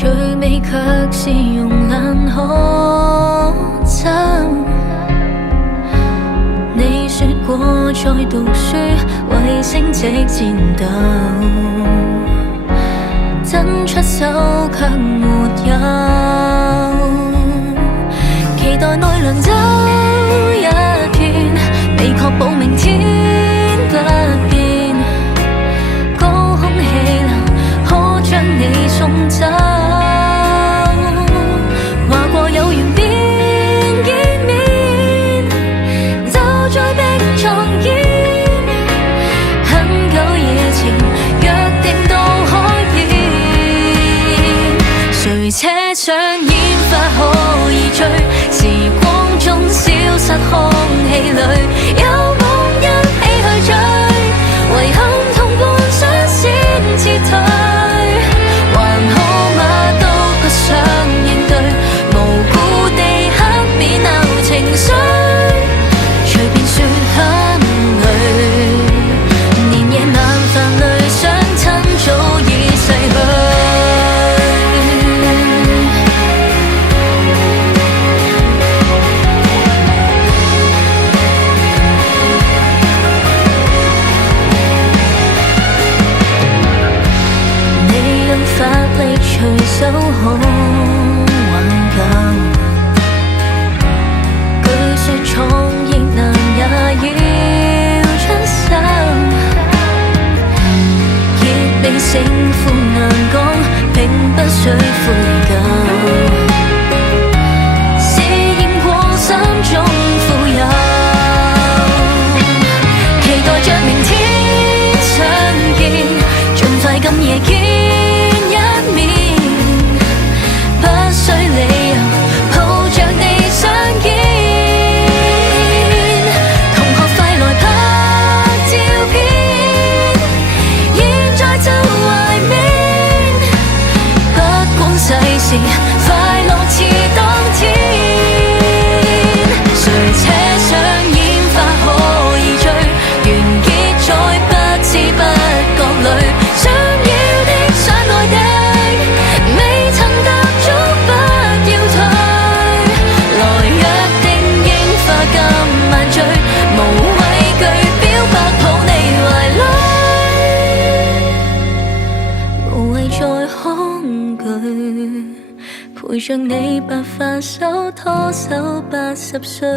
最尾卻是慵懶可走。你說過在讀書為升職戰鬥，真出手卻沒有，期待奈良走一段，未確保明天不變，高空氣流可將你送走，話過有緣便見面，就在壁重演，很久以前約定都可以，誰奢想煙花可以追，時光中消失空氣裏，有夢一起去追，遺憾同伴相先撤退，還好嗎都不想應對，無故地刻面鬧情緒，隨便說很累，連夜晚飯裏相親早已逝去。法力隨手可挽救，據說創業難也要出手，結尾勝負難講，並不需悔疚，試驗過三種富有，期待着明天相見，盡快今夜見快樂似當天，誰奢想煙花可以追，完結在不知不覺裏，想要的想愛的，未曾踏足不要退，來約定櫻花今晚醉，無畏懼表白抱你懷裡，無謂再恐懼，陪着你白髮手拖手80歲。